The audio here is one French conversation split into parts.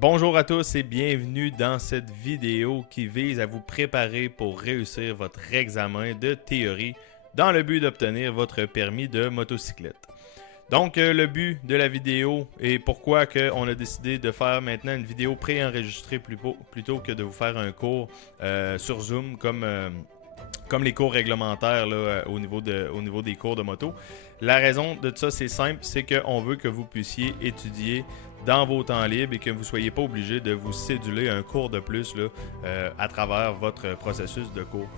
Bonjour à tous et bienvenue dans cette vidéo qui vise à vous préparer pour réussir votre examen de théorie dans le but d'obtenir votre permis de motocyclette. Donc le but de la vidéo et pourquoi on a décidé de faire maintenant une vidéo préenregistrée plutôt que de vous faire un cours sur Zoom comme les cours réglementaires là, au niveau des cours de moto. La raison de ça, c'est simple, c'est qu'on veut que vous puissiez étudier dans vos temps libres et que vous ne soyez pas obligé de vous céduler un cours de plus là, à travers votre processus de cours.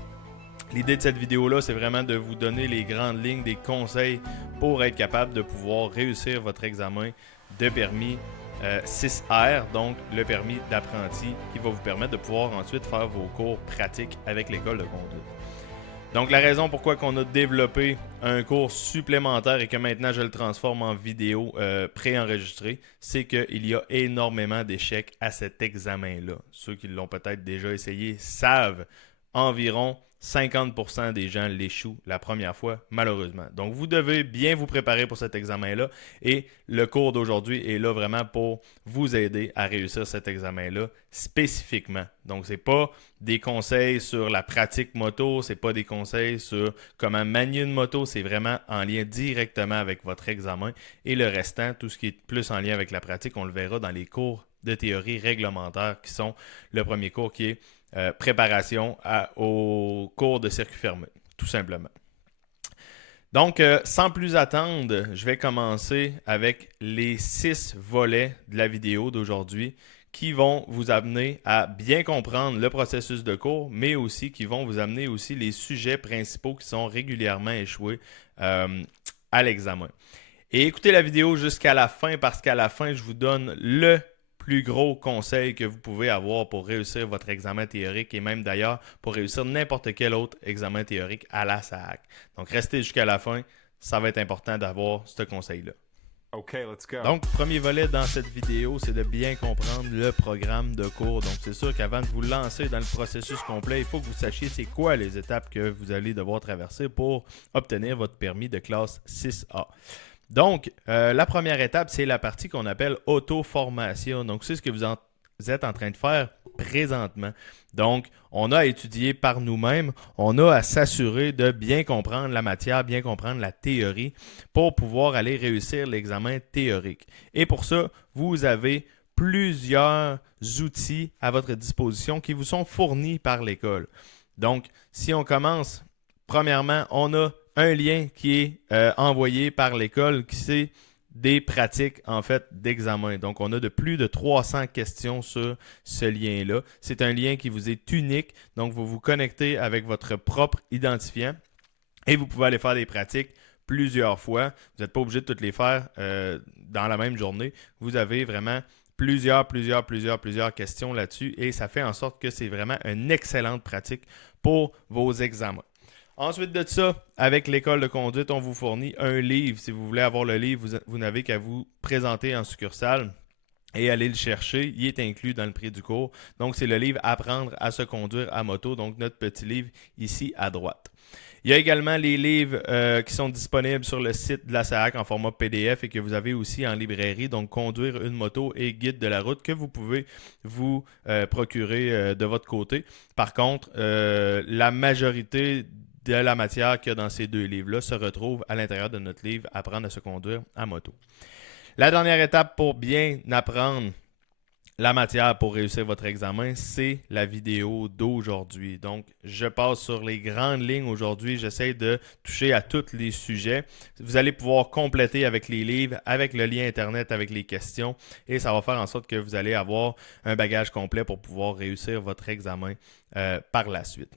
L'idée de cette vidéo-là, c'est vraiment de vous donner les grandes lignes des conseils pour être capable de pouvoir réussir votre examen de permis 6R, donc le permis d'apprenti qui va vous permettre de pouvoir ensuite faire vos cours pratiques avec l'école de conduite. Donc la raison pourquoi on a développé un cours supplémentaire et que maintenant je le transforme en vidéo préenregistrée, c'est qu'il y a énormément d'échecs à cet examen-là. Ceux qui l'ont peut-être déjà essayé savent environ 50% des gens l'échouent la première fois, malheureusement. Donc, vous devez bien vous préparer pour cet examen-là et le cours d'aujourd'hui est là vraiment pour vous aider à réussir cet examen-là spécifiquement. Donc, ce n'est pas des conseils sur la pratique moto, ce n'est pas des conseils sur comment manier une moto, c'est vraiment en lien directement avec votre examen et le restant, tout ce qui est plus en lien avec la pratique, on le verra dans les cours de théorie réglementaire qui sont le premier cours qui est préparation au cours de circuit fermé, tout simplement. Donc, sans plus attendre, je vais commencer avec les 6 volets de la vidéo d'aujourd'hui qui vont vous amener à bien comprendre le processus de cours, mais aussi qui vont vous amener aussi les sujets principaux qui sont régulièrement échoués à l'examen. Et écoutez la vidéo jusqu'à la fin parce qu'à la fin, je vous donne le plus gros conseil que vous pouvez avoir pour réussir votre examen théorique et même d'ailleurs pour réussir n'importe quel autre examen théorique à la SAAC. Donc, restez jusqu'à la fin, ça va être important d'avoir ce conseil-là. Okay, let's go. Donc, premier volet dans cette vidéo, c'est de bien comprendre le programme de cours. Donc, c'est sûr qu'avant de vous lancer dans le processus complet, il faut que vous sachiez c'est quoi les étapes que vous allez devoir traverser pour obtenir votre permis de classe 6A. Donc, la première étape, c'est la partie qu'on appelle auto-formation. Donc, c'est ce que vous êtes en train de faire présentement. Donc, on a à étudier par nous-mêmes, on a à s'assurer de bien comprendre la matière, bien comprendre la théorie pour pouvoir aller réussir l'examen théorique. Et pour ça, vous avez plusieurs outils à votre disposition qui vous sont fournis par l'école. Donc, si on commence, premièrement, on a un lien qui est envoyé par l'école qui c'est des pratiques en fait d'examen. Donc on a de plus de 300 questions sur ce lien-là. C'est un lien qui vous est unique. Donc vous vous connectez avec votre propre identifiant et vous pouvez aller faire des pratiques plusieurs fois. Vous n'êtes pas obligé de toutes les faire dans la même journée. Vous avez vraiment plusieurs questions là-dessus et ça fait en sorte que c'est vraiment une excellente pratique pour vos examens. Ensuite de ça, avec l'école de conduite, on vous fournit un livre. Si vous voulez avoir le livre, vous n'avez qu'à vous présenter en succursale et aller le chercher. Il est inclus dans le prix du cours. Donc, c'est le livre Apprendre à se conduire à moto. Donc, notre petit livre ici à droite. Il y a également les livres qui sont disponibles sur le site de la SAAC en format PDF et que vous avez aussi en librairie. Donc, Conduire une moto et Guide de la route que vous pouvez vous procurer de votre côté. Par contre, la majorité de la matière qu'il y a dans ces deux livres-là se retrouve à l'intérieur de notre livre « Apprendre à se conduire à moto ». La dernière étape pour bien apprendre la matière pour réussir votre examen, c'est la vidéo d'aujourd'hui. Donc, je passe sur les grandes lignes aujourd'hui. J'essaie de toucher à tous les sujets. Vous allez pouvoir compléter avec les livres, avec le lien Internet, avec les questions et ça va faire en sorte que vous allez avoir un bagage complet pour pouvoir réussir votre examen par la suite.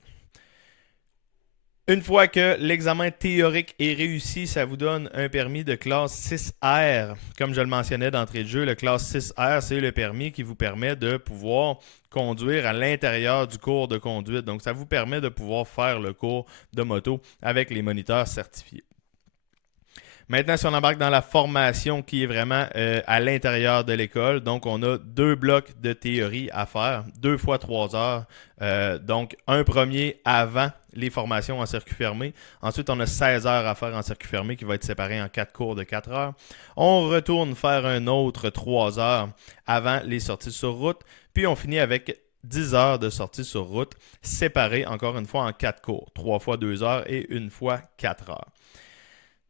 Une fois que l'examen théorique est réussi, ça vous donne un permis de classe 6R. Comme je le mentionnais d'entrée de jeu, le classe 6R, c'est le permis qui vous permet de pouvoir conduire à l'intérieur du cours de conduite. Donc, ça vous permet de pouvoir faire le cours de moto avec les moniteurs certifiés. Maintenant, si on embarque dans la formation qui est vraiment à l'intérieur de l'école, donc on a 2 blocs de théorie à faire, 2 fois 3 heures. Donc, un premier avant les formations en circuit fermé. Ensuite, on a 16 heures à faire en circuit fermé qui va être séparé en 4 cours de 4 heures. On retourne faire un autre 3 heures avant les sorties sur route. Puis, on finit avec 10 heures de sortie sur route, séparées encore une fois en 4 cours. 3 fois 2 heures et 1 fois 4 heures.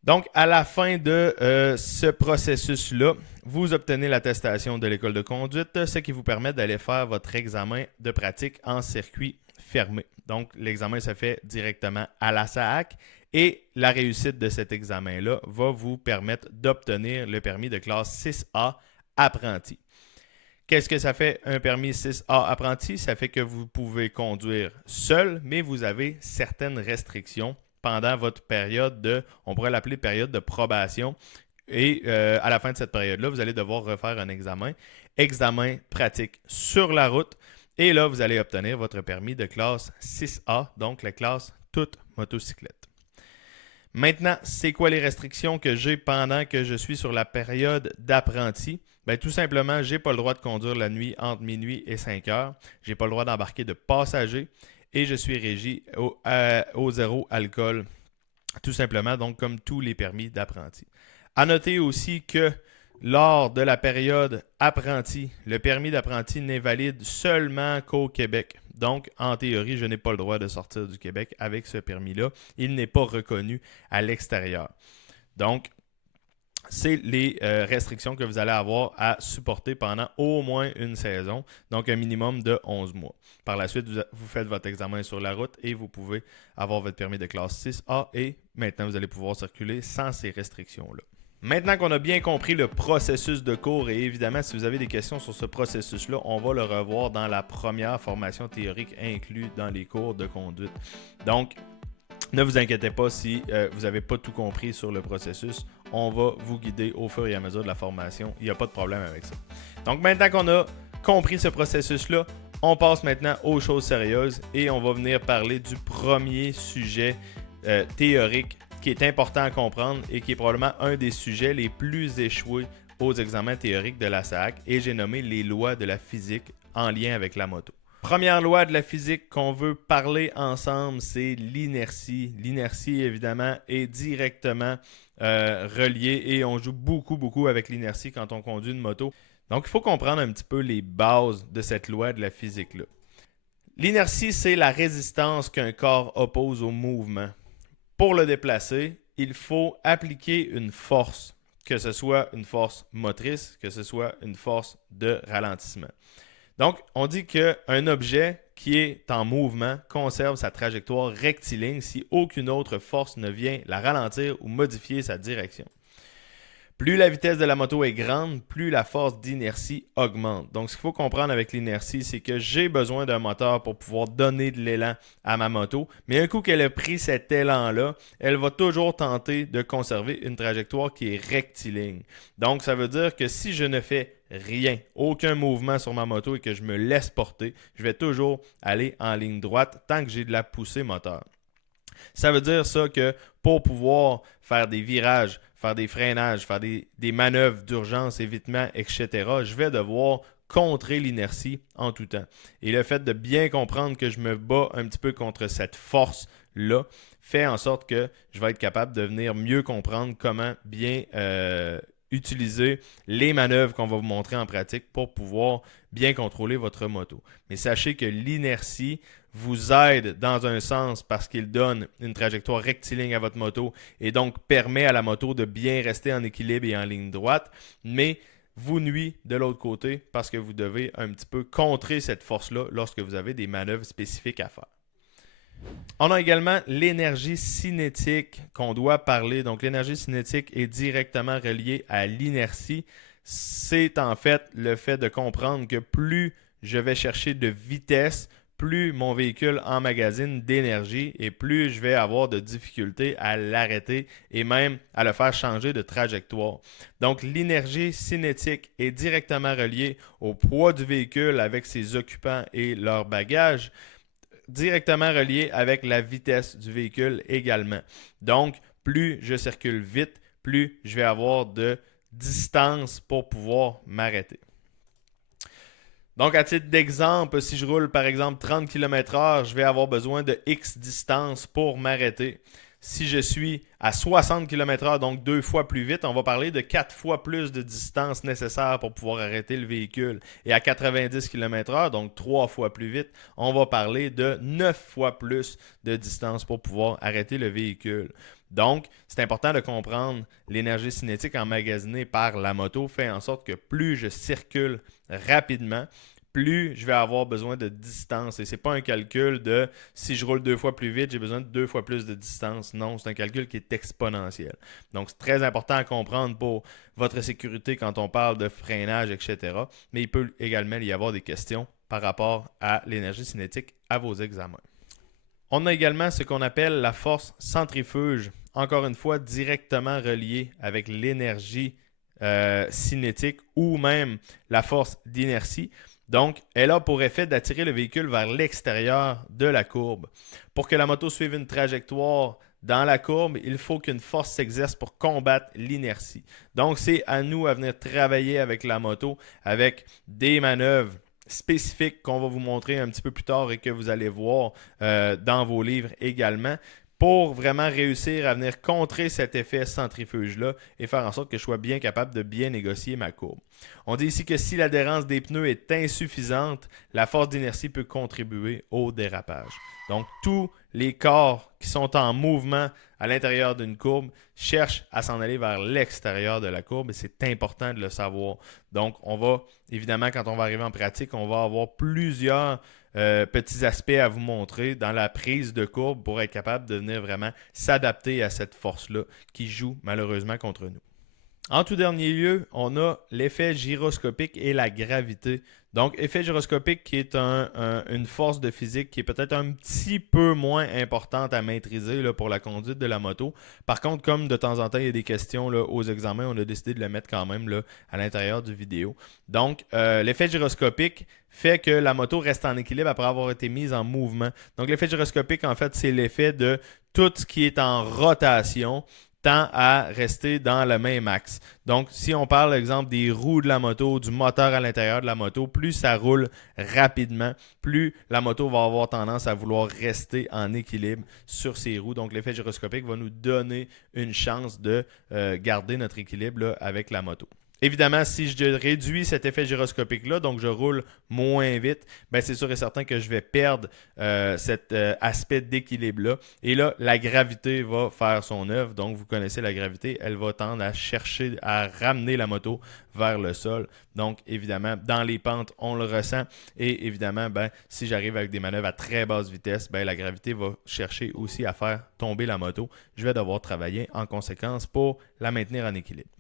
Donc, à la fin de ce processus-là, vous obtenez l'attestation de l'école de conduite, ce qui vous permet d'aller faire votre examen de pratique en circuit fermé. Donc, l'examen se fait directement à la SAAC et la réussite de cet examen-là va vous permettre d'obtenir le permis de classe 6A apprenti. Qu'est-ce que ça fait un permis 6A apprenti? Ça fait que vous pouvez conduire seul, mais vous avez certaines restrictions pendant votre période on pourrait l'appeler période de probation. Et à la fin de cette période-là, vous allez devoir refaire un examen pratique sur la route. Et là, vous allez obtenir votre permis de classe 6A, donc la classe toute motocyclette. Maintenant, c'est quoi les restrictions que j'ai pendant que je suis sur la période d'apprenti? Bien, tout simplement, je n'ai pas le droit de conduire la nuit entre minuit et 5 heures. Je n'ai pas le droit d'embarquer de passagers. Et je suis régi au zéro alcool, tout simplement, donc comme tous les permis d'apprenti. À noter aussi que lors de la période apprenti, le permis d'apprenti n'est valide seulement qu'au Québec. Donc, en théorie, je n'ai pas le droit de sortir du Québec avec ce permis-là. Il n'est pas reconnu à l'extérieur. Donc, c'est les restrictions que vous allez avoir à supporter pendant au moins une saison, donc un minimum de 11 mois. Par la suite, vous faites votre examen sur la route et vous pouvez avoir votre permis de classe 6A et maintenant, vous allez pouvoir circuler sans ces restrictions-là. Maintenant qu'on a bien compris le processus de cours et évidemment, si vous avez des questions sur ce processus-là, on va le revoir dans la première formation théorique inclue dans les cours de conduite. Donc, ne vous inquiétez pas si vous n'avez pas tout compris sur le processus. On va vous guider au fur et à mesure de la formation. Il n'y a pas de problème avec ça. Donc maintenant qu'on a compris ce processus-là, on passe maintenant aux choses sérieuses et on va venir parler du premier sujet théorique qui est important à comprendre et qui est probablement un des sujets les plus échoués aux examens théoriques de la SAAC et j'ai nommé les lois de la physique en lien avec la moto. Première loi de la physique qu'on veut parler ensemble, c'est l'inertie. L'inertie, évidemment, est directement reliée et on joue beaucoup avec l'inertie quand on conduit une moto. Donc, il faut comprendre un petit peu les bases de cette loi de la physique-là. L'inertie, c'est la résistance qu'un corps oppose au mouvement. Pour le déplacer, il faut appliquer une force, que ce soit une force motrice, que ce soit une force de ralentissement. Donc, on dit qu'un objet qui est en mouvement conserve sa trajectoire rectiligne si aucune autre force ne vient la ralentir ou modifier sa direction. Plus la vitesse de la moto est grande, plus la force d'inertie augmente. Donc, ce qu'il faut comprendre avec l'inertie, c'est que j'ai besoin d'un moteur pour pouvoir donner de l'élan à ma moto. Mais un coup qu'elle a pris cet élan-là, elle va toujours tenter de conserver une trajectoire qui est rectiligne. Donc, ça veut dire que si je ne fais rien, aucun mouvement sur ma moto et que je me laisse porter, je vais toujours aller en ligne droite tant que j'ai de la poussée moteur. Ça veut dire ça que pour pouvoir faire des virages, faire des freinages, faire des manœuvres d'urgence, évitement, etc., je vais devoir contrer l'inertie en tout temps. Et le fait de bien comprendre que je me bats un petit peu contre cette force-là fait en sorte que je vais être capable de venir mieux comprendre comment bien utiliser les manœuvres qu'on va vous montrer en pratique pour pouvoir bien contrôler votre moto. Mais sachez que l'inertie vous aide dans un sens parce qu'il donne une trajectoire rectiligne à votre moto et donc permet à la moto de bien rester en équilibre et en ligne droite, mais vous nuit de l'autre côté parce que vous devez un petit peu contrer cette force-là lorsque vous avez des manœuvres spécifiques à faire. On a également l'énergie cinétique qu'on doit parler. Donc, l'énergie cinétique est directement reliée à l'inertie. C'est en fait le fait de comprendre que plus je vais chercher de vitesse, plus mon véhicule emmagasine d'énergie et plus je vais avoir de difficultés à l'arrêter et même à le faire changer de trajectoire. Donc, l'énergie cinétique est directement reliée au poids du véhicule avec ses occupants et leurs bagages, directement relié avec la vitesse du véhicule également. Donc, plus je circule vite, plus je vais avoir de distance pour pouvoir m'arrêter. Donc, à titre d'exemple, si je roule par exemple 30 km/h, je vais avoir besoin de X distance pour m'arrêter. Si je suis à 60 km/h, donc 2 fois plus vite, on va parler de 4 fois plus de distance nécessaire pour pouvoir arrêter le véhicule. Et à 90 km/h, donc 3 fois plus vite, on va parler de 9 fois plus de distance pour pouvoir arrêter le véhicule. Donc, c'est important de comprendre l'énergie cinétique emmagasinée par la moto fait en sorte que plus je circule rapidement, plus je vais avoir besoin de distance. Et ce n'est pas un calcul de si je roule 2 fois plus vite, j'ai besoin de 2 fois plus de distance. Non, c'est un calcul qui est exponentiel. Donc, c'est très important à comprendre pour votre sécurité quand on parle de freinage, etc. Mais il peut également y avoir des questions par rapport à l'énergie cinétique à vos examens. On a également ce qu'on appelle la force centrifuge, encore une fois directement reliée avec l'énergie cinétique ou même la force d'inertie. Donc, elle a pour effet d'attirer le véhicule vers l'extérieur de la courbe. Pour que la moto suive une trajectoire dans la courbe, il faut qu'une force s'exerce pour combattre l'inertie. Donc, c'est à nous à venir travailler avec la moto, avec des manœuvres spécifiques qu'on va vous montrer un petit peu plus tard et que vous allez voir dans vos livres également, pour vraiment réussir à venir contrer cet effet centrifuge-là et faire en sorte que je sois bien capable de bien négocier ma courbe. On dit ici que si l'adhérence des pneus est insuffisante, la force d'inertie peut contribuer au dérapage. Donc, tous les corps qui sont en mouvement à l'intérieur d'une courbe cherchent à s'en aller vers l'extérieur de la courbe et c'est important de le savoir. Donc, on va, évidemment, quand on va arriver en pratique, on va avoir plusieurs petits aspects à vous montrer dans la prise de courbe pour être capable de venir vraiment s'adapter à cette force-là qui joue malheureusement contre nous. En tout dernier lieu, on a l'effet gyroscopique et la gravité. Donc, effet gyroscopique qui est une force de physique qui est peut-être un petit peu moins importante à maîtriser là, pour la conduite de la moto. Par contre, comme de temps en temps, il y a des questions là, aux examens, on a décidé de le mettre quand même là, à l'intérieur du vidéo. Donc, l'effet gyroscopique fait que la moto reste en équilibre après avoir été mise en mouvement. Donc, l'effet gyroscopique, en fait, c'est l'effet de tout ce qui est en rotation tend à rester dans le même axe. Donc, si on parle, par exemple, des roues de la moto, du moteur à l'intérieur de la moto, plus ça roule rapidement, plus la moto va avoir tendance à vouloir rester en équilibre sur ses roues. Donc, l'effet gyroscopique va nous donner une chance de garder notre équilibre là, avec la moto. Évidemment, si je réduis cet effet gyroscopique-là, donc je roule moins vite, ben c'est sûr et certain que je vais perdre cet aspect d'équilibre-là. Et là, la gravité va faire son œuvre. Donc, vous connaissez la gravité, elle va tendre à chercher, à ramener la moto vers le sol. Donc, évidemment, dans les pentes, on le ressent. Et évidemment, ben, si j'arrive avec des manœuvres à très basse vitesse, ben, la gravité va chercher aussi à faire tomber la moto. Je vais devoir travailler en conséquence pour la maintenir en équilibre.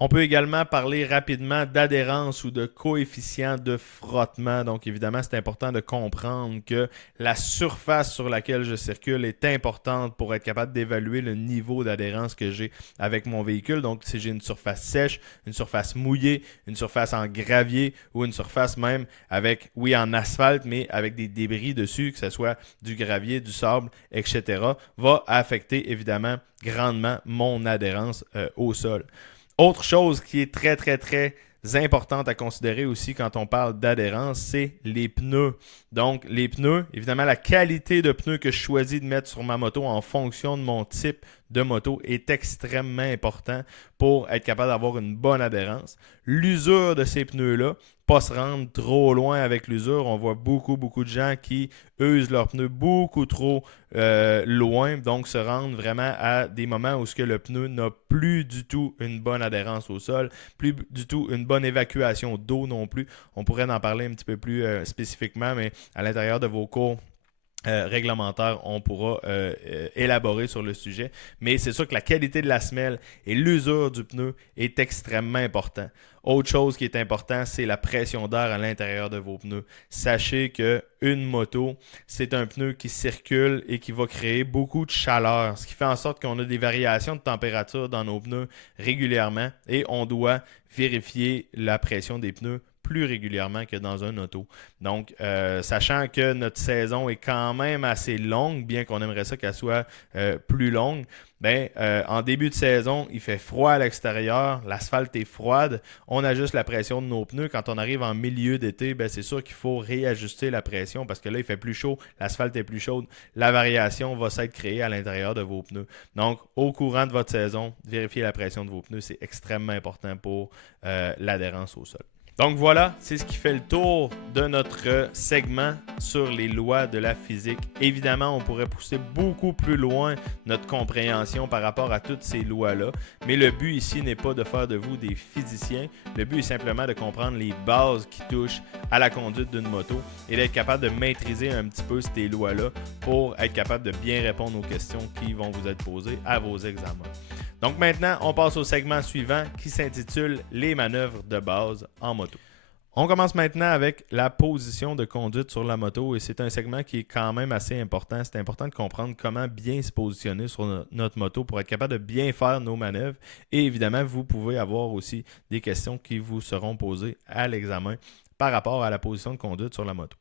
On peut également parler rapidement d'adhérence ou de coefficient de frottement. Donc, évidemment, c'est important de comprendre que la surface sur laquelle je circule est importante pour être capable d'évaluer le niveau d'adhérence que j'ai avec mon véhicule. Donc, si j'ai une surface sèche, une surface mouillée, une surface en gravier ou une surface même avec, oui, en asphalte, mais avec des débris dessus, que ce soit du gravier, du sable, etc., va affecter évidemment grandement mon adhérence au sol. Autre chose qui est très, très, très importante à considérer aussi quand on parle d'adhérence, c'est les pneus. Donc, les pneus, évidemment, la qualité de pneus que je choisis de mettre sur ma moto en fonction de mon type de moto est extrêmement important pour être capable d'avoir une bonne adhérence. L'usure de ces pneus-là, pas se rendre trop loin avec l'usure. On voit beaucoup de gens qui usent leurs pneus beaucoup trop loin, donc se rendent vraiment à des moments où le pneu n'a plus du tout une bonne adhérence au sol, plus du tout une bonne évacuation d'eau non plus. On pourrait en parler un petit peu plus spécifiquement, mais à l'intérieur de vos cours réglementaire, on pourra élaborer sur le sujet. Mais c'est sûr que la qualité de la semelle et l'usure du pneu est extrêmement important. Autre chose qui est important, c'est la pression d'air à l'intérieur de vos pneus. Sachez qu'une moto, c'est un pneu qui circule et qui va créer beaucoup de chaleur, ce qui fait en sorte qu'on a des variations de température dans nos pneus régulièrement et on doit vérifier la pression des pneus plus régulièrement que dans un auto. Donc, sachant que notre saison est quand même assez longue, bien qu'on aimerait ça qu'elle soit plus longue, en début de saison, il fait froid à l'extérieur, l'asphalte est froide, on ajuste la pression de nos pneus. Quand on arrive en milieu d'été, c'est sûr qu'il faut réajuster la pression parce que là, il fait plus chaud, l'asphalte est plus chaude, la variation va s'être créée à l'intérieur de vos pneus. Donc, au courant de votre saison, vérifiez la pression de vos pneus, c'est extrêmement important pour l'adhérence au sol. Donc voilà, c'est ce qui fait le tour de notre segment sur les lois de la physique. Évidemment, on pourrait pousser beaucoup plus loin notre compréhension par rapport à toutes ces lois-là, mais le but ici n'est pas de faire de vous des physiciens. Le but est simplement de comprendre les bases qui touchent à la conduite d'une moto et d'être capable de maîtriser un petit peu ces lois-là pour être capable de bien répondre aux questions qui vont vous être posées à vos examens. Donc maintenant, on passe au segment suivant qui s'intitule « Les manœuvres de base en moto ». On commence maintenant avec la position de conduite sur la moto et c'est un segment qui est quand même assez important. C'est important de comprendre comment bien se positionner sur notre moto pour être capable de bien faire nos manœuvres. Et évidemment, vous pouvez avoir aussi des questions qui vous seront posées à l'examen par rapport à la position de conduite sur la moto.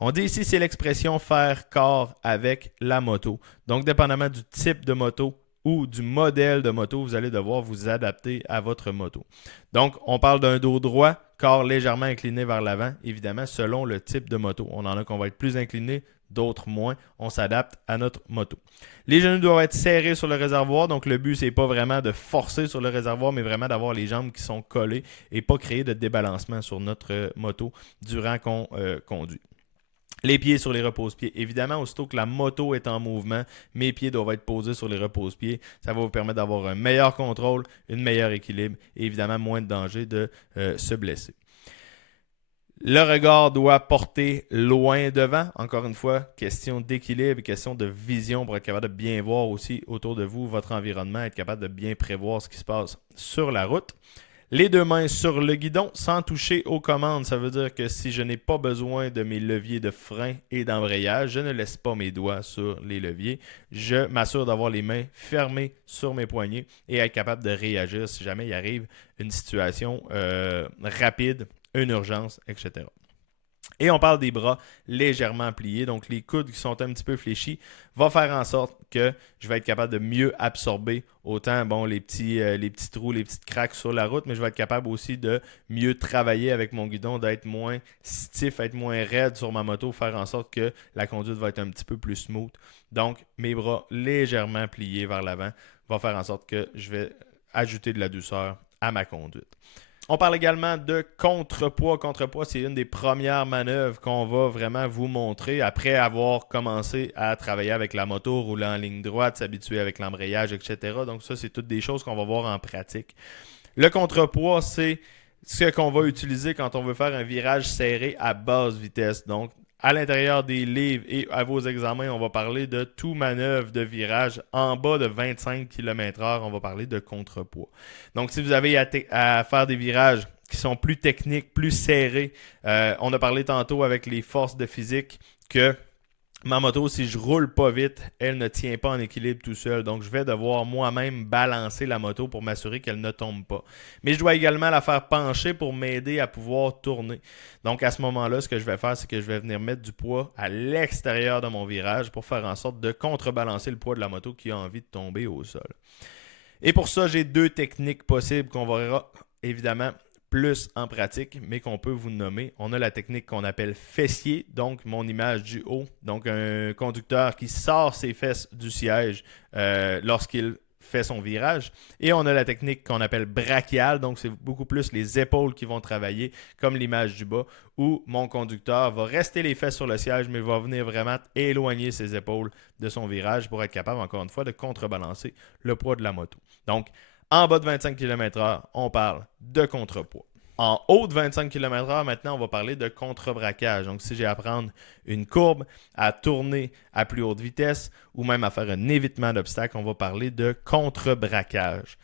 On dit ici, c'est l'expression « faire corps avec la moto ». Donc, dépendamment du type de moto ou du modèle de moto, vous allez devoir vous adapter à votre moto. Donc, on parle d'un dos droit, corps légèrement incliné vers l'avant, évidemment, selon le type de moto. On en a qu'on va être plus incliné, d'autres moins. On s'adapte à notre moto. Les genoux doivent être serrés sur le réservoir, donc le but, c'est pas vraiment de forcer sur le réservoir, mais vraiment d'avoir les jambes qui sont collées et pas créer de débalancement sur notre moto durant qu'on conduit. Les pieds sur les repose-pieds. Évidemment, aussitôt que la moto est en mouvement, mes pieds doivent être posés sur les repose-pieds. Ça va vous permettre d'avoir un meilleur contrôle, un meilleur équilibre et évidemment moins de danger de se blesser. Le regard doit porter loin devant. Encore une fois, question d'équilibre, question de vision pour être capable de bien voir aussi autour de vous, votre environnement, être capable de bien prévoir ce qui se passe sur la route. Les deux mains sur le guidon sans toucher aux commandes. Ça veut dire que si je n'ai pas besoin de mes leviers de frein et d'embrayage, je ne laisse pas mes doigts sur les leviers. Je m'assure d'avoir les mains fermées sur mes poignets et être capable de réagir si jamais il arrive une situation rapide, une urgence, etc. Et on parle des bras légèrement pliés, donc les coudes qui sont un petit peu fléchis va faire en sorte que je vais être capable de mieux absorber autant les petits trous, les petites craques sur la route, mais je vais être capable aussi de mieux travailler avec mon guidon, d'être moins stiff, être moins raide sur ma moto, faire en sorte que la conduite va être un petit peu plus smooth. Donc, mes bras légèrement pliés vers l'avant va faire en sorte que je vais ajouter de la douceur à ma conduite. On parle également de contrepoids. Contrepoids, c'est une des premières manœuvres qu'on va vraiment vous montrer après avoir commencé à travailler avec la moto, rouler en ligne droite, s'habituer avec l'embrayage, etc. Donc ça, c'est toutes des choses qu'on va voir en pratique. Le contrepoids, c'est ce qu'on va utiliser quand on veut faire un virage serré à basse vitesse. Donc, à l'intérieur des livres et à vos examens, on va parler de tout manœuvre de virage en bas de 25 km/h. On va parler de contrepoids. Donc, si vous avez à faire des virages qui sont plus techniques, plus serrés, on a parlé tantôt avec les forces de physique que ma moto, si je roule pas vite, elle ne tient pas en équilibre tout seul. Donc, je vais devoir moi-même balancer la moto pour m'assurer qu'elle ne tombe pas. Mais je dois également la faire pencher pour m'aider à pouvoir tourner. Donc, à ce moment-là, ce que je vais faire, c'est que je vais venir mettre du poids à l'extérieur de mon virage pour faire en sorte de contrebalancer le poids de la moto qui a envie de tomber au sol. Et pour ça, j'ai deux techniques possibles qu'on verra évidemment plus en pratique, mais qu'on peut vous nommer. On a la technique qu'on appelle fessier, donc mon image du haut, donc un conducteur qui sort ses fesses du siège lorsqu'il fait son virage. Et on a la technique qu'on appelle brachiale, donc c'est beaucoup plus les épaules qui vont travailler, comme l'image du bas, où mon conducteur va rester les fesses sur le siège, mais va venir vraiment éloigner ses épaules de son virage pour être capable, encore une fois, de contrebalancer le poids de la moto. Donc, en bas de 25 km/h, on parle de contrepoids. En haut de 25 km/h, maintenant, on va parler de contrebraquage. Donc, si j'ai à prendre une courbe, à tourner à plus haute vitesse ou même à faire un évitement d'obstacle, on va parler de contrebraquage.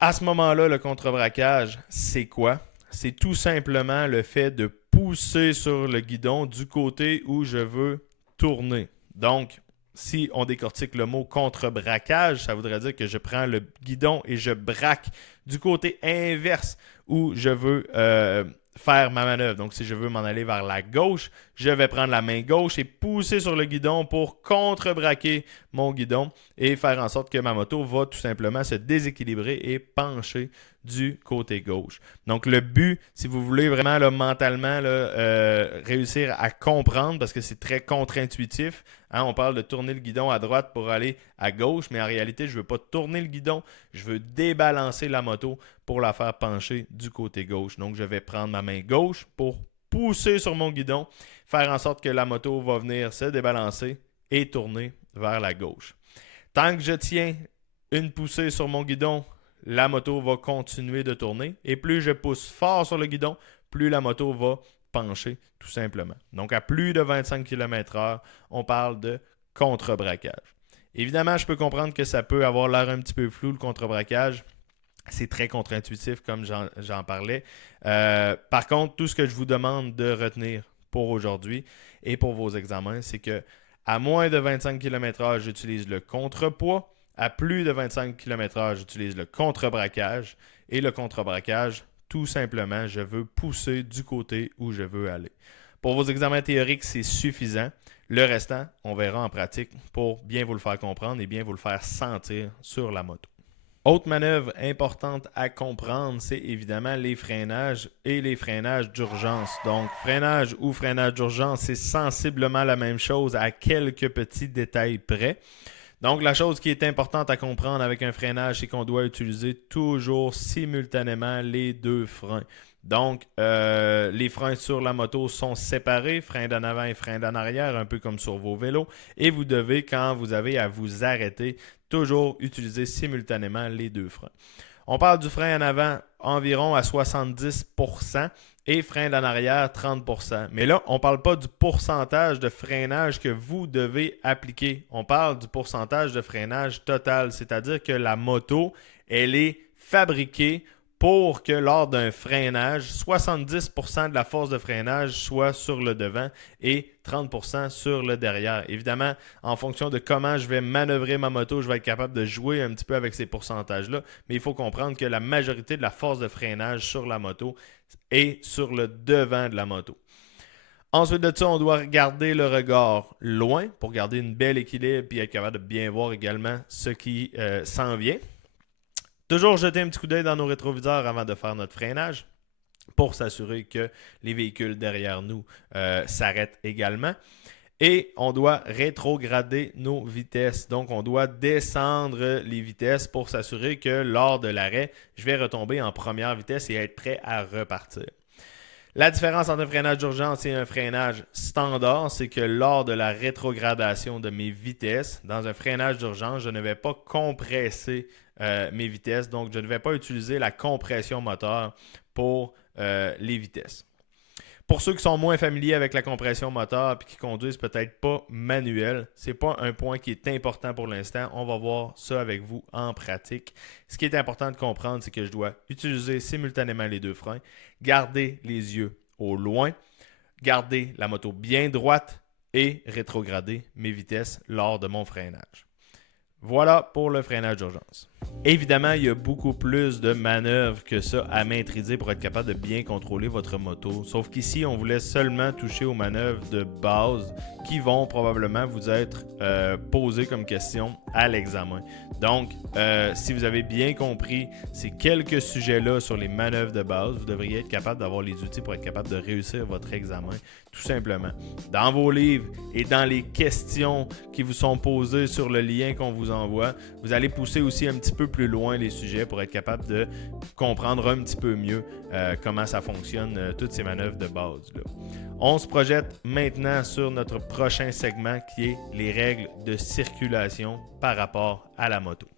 À ce moment-là, le contrebraquage, c'est quoi? C'est tout simplement le fait de pousser sur le guidon du côté où je veux tourner. Donc, si on décortique le mot contrebraquage, ça voudrait dire que je prends le guidon et je braque du côté inverse où je veux faire ma manœuvre. Donc, si je veux m'en aller vers la gauche, je vais prendre la main gauche et pousser sur le guidon pour contrebraquer mon guidon et faire en sorte que ma moto va tout simplement se déséquilibrer et pencher du côté gauche. Donc, le but, si vous voulez vraiment là, mentalement réussir à comprendre, parce que c'est très contre-intuitif, hein, on parle de tourner le guidon à droite pour aller à gauche, mais en réalité, je ne veux pas tourner le guidon, je veux débalancer la moto pour la faire pencher du côté gauche. Donc, je vais prendre ma main gauche pour pousser sur mon guidon, faire en sorte que la moto va venir se débalancer et tourner vers la gauche. Tant que je tiens une poussée sur mon guidon, la moto va continuer de tourner et plus je pousse fort sur le guidon, plus la moto va pencher tout simplement. Donc à plus de 25 km/h, on parle de contrebraquage. Évidemment, je peux comprendre que ça peut avoir l'air un petit peu flou le contrebraquage. C'est très contre-intuitif comme j'en parlais. Par contre, tout ce que je vous demande de retenir pour aujourd'hui et pour vos examens, c'est que à moins de 25 km/h, j'utilise le contrepoids. À plus de 25 km/h, j'utilise le contrebraquage. Et le contrebraquage, tout simplement, je veux pousser du côté où je veux aller. Pour vos examens théoriques, c'est suffisant. Le restant, on verra en pratique pour bien vous le faire comprendre et bien vous le faire sentir sur la moto. Autre manœuvre importante à comprendre, c'est évidemment les freinages et les freinages d'urgence. Donc, freinage ou freinage d'urgence, c'est sensiblement la même chose à quelques petits détails près. Donc, la chose qui est importante à comprendre avec un freinage, c'est qu'on doit utiliser toujours simultanément les deux freins. Donc, les freins sur la moto sont séparés, frein d'en avant et frein d'en arrière, un peu comme sur vos vélos. Et vous devez, quand vous avez à vous arrêter, toujours utiliser simultanément les deux freins. On parle du frein en avant environ à 70% et frein d'en arrière 30%. Mais là, on ne parle pas du pourcentage de freinage que vous devez appliquer. On parle du pourcentage de freinage total, c'est-à-dire que la moto, elle est fabriquée pour que lors d'un freinage, 70% de la force de freinage soit sur le devant et 30% sur le derrière. Évidemment, en fonction de comment je vais manœuvrer ma moto, je vais être capable de jouer un petit peu avec ces pourcentages-là, mais il faut comprendre que la majorité de la force de freinage sur la moto est sur le devant de la moto. Ensuite de ça, on doit regarder le regard loin pour garder une belle équilibre et être capable de bien voir également ce qui s'en vient. Toujours jeter un petit coup d'œil dans nos rétroviseurs avant de faire notre freinage pour s'assurer que les véhicules derrière nous s'arrêtent également. Et on doit rétrograder nos vitesses. Donc, on doit descendre les vitesses pour s'assurer que lors de l'arrêt, je vais retomber en première vitesse et être prêt à repartir. La différence entre un freinage d'urgence et un freinage standard, c'est que lors de la rétrogradation de mes vitesses, dans un freinage d'urgence, je ne vais pas compresser mes vitesses. Donc, je ne vais pas utiliser la compression moteur pour les vitesses. Pour ceux qui sont moins familiers avec la compression moteur et qui conduisent peut-être pas manuel, ce n'est pas un point qui est important pour l'instant. On va voir ça avec vous en pratique. Ce qui est important de comprendre, c'est que je dois utiliser simultanément les deux freins, garder les yeux au loin, garder la moto bien droite et rétrograder mes vitesses lors de mon freinage. Voilà pour le freinage d'urgence. Évidemment, il y a beaucoup plus de manœuvres que ça à maîtriser pour être capable de bien contrôler votre moto. Sauf qu'ici, on vous laisse seulement toucher aux manœuvres de base qui vont probablement vous être posées comme question à l'examen. Donc, si vous avez bien compris ces quelques sujets-là sur les manœuvres de base, vous devriez être capable d'avoir les outils pour être capable de réussir votre examen, tout simplement. Dans vos livres et dans les questions qui vous sont posées sur le lien qu'on vous envoie, vous allez pousser aussi un petit peu plus loin les sujets pour être capable de comprendre un petit peu mieux comment ça fonctionne, toutes ces manœuvres de base, là. On se projette maintenant sur notre prochain segment qui est les règles de circulation par rapport à la moto.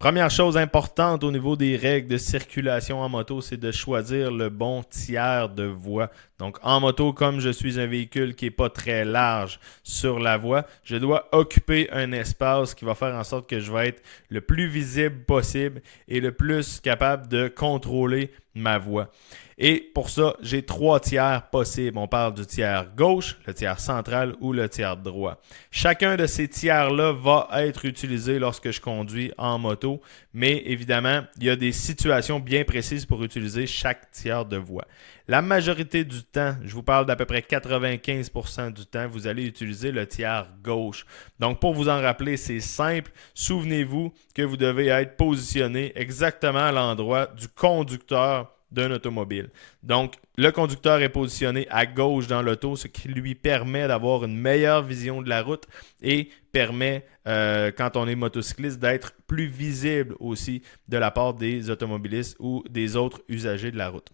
Première chose importante au niveau des règles de circulation en moto, c'est de choisir le bon tiers de voie. Donc en moto, comme je suis un véhicule qui n'est pas très large sur la voie, je dois occuper un espace qui va faire en sorte que je vais être le plus visible possible et le plus capable de contrôler ma voie. Et pour ça, j'ai 3 tiers possibles. On parle du tiers gauche, le tiers central ou le tiers droit. Chacun de ces tiers-là va être utilisé lorsque je conduis en moto, mais évidemment, il y a des situations bien précises pour utiliser chaque tiers de voie. La majorité du temps, je vous parle d'à peu près 95% du temps, vous allez utiliser le tiers gauche. Donc, pour vous en rappeler, c'est simple. Souvenez-vous que vous devez être positionné exactement à l'endroit du conducteur d'un automobile. Donc, le conducteur est positionné à gauche dans l'auto, ce qui lui permet d'avoir une meilleure vision de la route et permet, quand on est motocycliste, d'être plus visible aussi de la part des automobilistes ou des autres usagers de la route.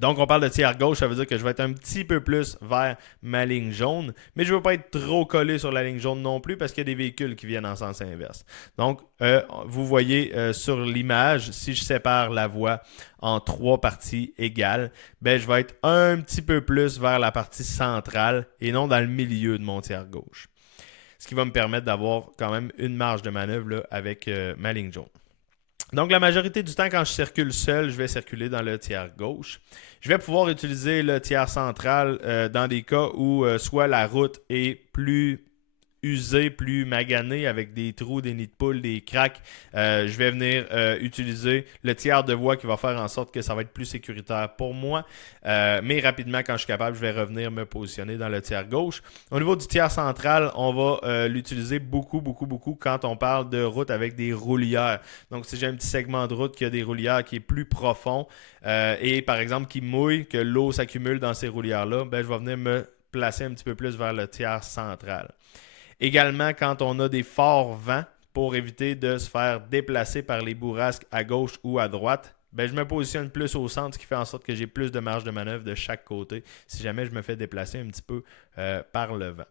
Donc, on parle de tiers gauche, ça veut dire que je vais être un petit peu plus vers ma ligne jaune, mais je ne veux pas être trop collé sur la ligne jaune non plus parce qu'il y a des véhicules qui viennent en sens inverse. Donc, vous voyez sur l'image, si je sépare la voie en 3 parties égales, ben, je vais être un petit peu plus vers la partie centrale et non dans le milieu de mon tiers gauche. Ce qui va me permettre d'avoir quand même une marge de manœuvre là, avec ma ligne jaune. Donc, la majorité du temps, quand je circule seul, je vais circuler dans le tiers gauche. Je vais pouvoir utiliser le tiers central dans des cas où soit la route est plus usée, plus maganée avec des trous, des nids de poules, des cracks. Je vais venir utiliser le tiers de voie qui va faire en sorte que ça va être plus sécuritaire pour moi. Mais rapidement, quand je suis capable, je vais revenir me positionner dans le tiers gauche. Au niveau du tiers central, on va l'utiliser beaucoup quand on parle de route avec des roulières. Donc, si j'ai un petit segment de route qui a des roulières qui est plus profond et par exemple qui mouille, que l'eau s'accumule dans ces roulières-là, ben, je vais venir me placer un petit peu plus vers le tiers central. Également, quand on a des forts vents, pour éviter de se faire déplacer par les bourrasques à gauche ou à droite, ben, je me positionne plus au centre, ce qui fait en sorte que j'ai plus de marge de manœuvre de chaque côté si jamais je me fais déplacer un petit peu par le vent.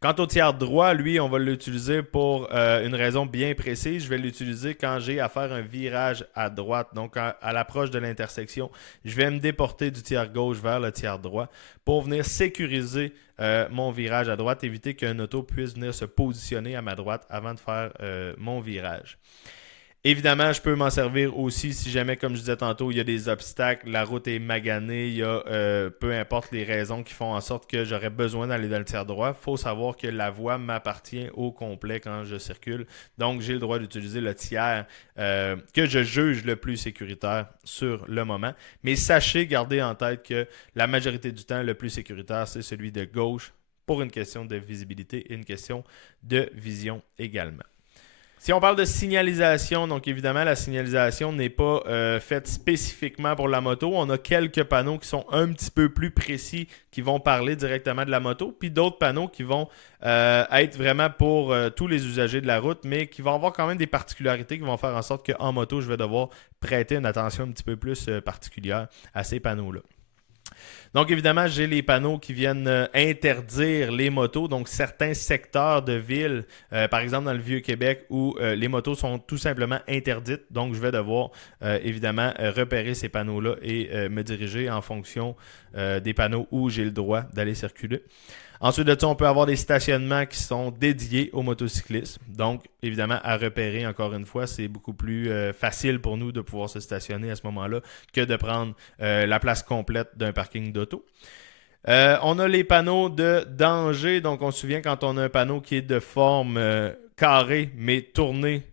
Quant au tiers droit, lui, on va l'utiliser pour une raison bien précise. Je vais l'utiliser quand j'ai à faire un virage à droite. Donc, à l'approche de l'intersection, je vais me déporter du tiers gauche vers le tiers droit pour venir sécuriser mon virage à droite, éviter qu'un auto puisse venir se positionner à ma droite avant de faire mon virage. Évidemment, je peux m'en servir aussi si jamais, comme je disais tantôt, il y a des obstacles, la route est maganée, il y a peu importe les raisons qui font en sorte que j'aurais besoin d'aller dans le tiers droit. Il faut savoir que la voie m'appartient au complet quand je circule. Donc, j'ai le droit d'utiliser le tiers que je juge le plus sécuritaire sur le moment. Mais sachez, gardez en tête que la majorité du temps, le plus sécuritaire, c'est celui de gauche pour une question de visibilité et une question de vision également. Si on parle de signalisation, donc évidemment, la signalisation n'est pas faite spécifiquement pour la moto. On a quelques panneaux qui sont un petit peu plus précis, qui vont parler directement de la moto, puis d'autres panneaux qui vont être vraiment pour tous les usagers de la route, mais qui vont avoir quand même des particularités qui vont faire en sorte qu'en moto, je vais devoir prêter une attention un petit peu plus particulière à ces panneaux-là. Donc, évidemment, j'ai les panneaux qui viennent interdire les motos. Donc, certains secteurs de ville, par exemple dans le Vieux-Québec, où les motos sont tout simplement interdites. Donc, je vais devoir, évidemment, repérer ces panneaux-là et me diriger en fonction des panneaux où j'ai le droit d'aller circuler. Ensuite de ça, on peut avoir des stationnements qui sont dédiés aux motocyclistes. Donc, évidemment, à repérer, encore une fois, c'est beaucoup plus facile pour nous de pouvoir se stationner à ce moment-là que de prendre la place complète d'un parking d'auto. On a les panneaux de danger. Donc, on se souvient quand on a un panneau qui est de forme carrée, mais tourné